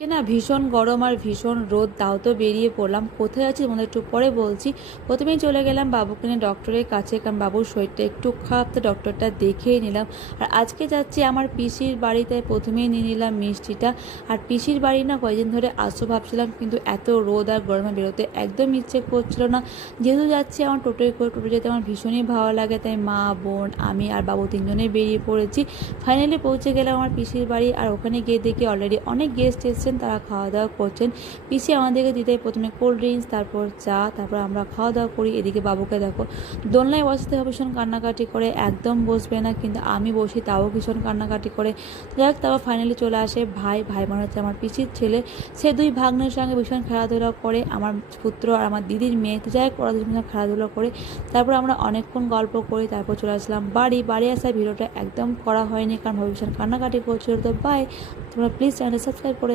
না ভীষণ গরম আর ভীষণ রোদ, তাও তো বেরিয়ে পড়লাম। কোথায় আছি তোমাদের একটু পরে বলছি। প্রথমেই চলে গেলাম বাবুকে নিয়ে ডক্টরের কাছে, কারণ বাবুর শরীরটা একটু খারাপ, তো ডক্টরটা দেখিয়ে নিলাম। আর আজকে যাচ্ছি আমার পিসির বাড়িতে, প্রথমেই নিয়ে নিলাম মিষ্টিটা। আর পিসির বাড়ি না কয়েকদিন ধরে আসবো ভাবছিলাম, কিন্তু এত রোদ আর গরমে বেরোতে একদম ইচ্ছে করছিল না। যেহেতু যাচ্ছি আমার টোটোয় করে, টোটো যেতে আমার ভীষণই ভালো লাগে, তাই মা, বোন, আমি আর বাবু তিনজনেই বেরিয়ে পড়েছি। ফাইনালি পৌঁছে গেলাম আমার পিসির বাড়ি। আর ওখানে গিয়ে দেখি অলরেডি অনেক গেস্ট এসেছেন, তারা খাওয়া দাওয়া করছেন। পিসি আমাদেরকে দিতে প্রথমে কোল্ড ড্রিঙ্কস, তারপর চা, তারপর আমরা খাওয়া দাওয়া করি। এদিকে বাবুকে দেখো দোলনায় বসতে হবে, ভীষণ কান্নাকাটি করে, একদম বসবে না, কিন্তু আমি বসি তাও ভীষণ কান্নাকাটি করে। যাই হোক, তারপর ফাইনালি চলে আসে ভাই। ভাই মানে হচ্ছে আমার পিসির ছেলে। সে দুই ভাগ্নের সঙ্গে ভীষণ খেলাধুলা করে, আমার পুত্র আর আমার দিদির মেয়ে। তো যাই হোক, ওরা দুজন খেলাধুলা করে তারপর আমরা অনেকক্ষণ গল্প করি। তারপর চলে আসলাম বাড়ি আসার ভিডিওটা একদম করা হয়নি, কারণ ভীষণ কান্নাকাটি করছিল। তো বাই, তোমরা প্লিজ চ্যানেলটা সাবস্ক্রাইব করে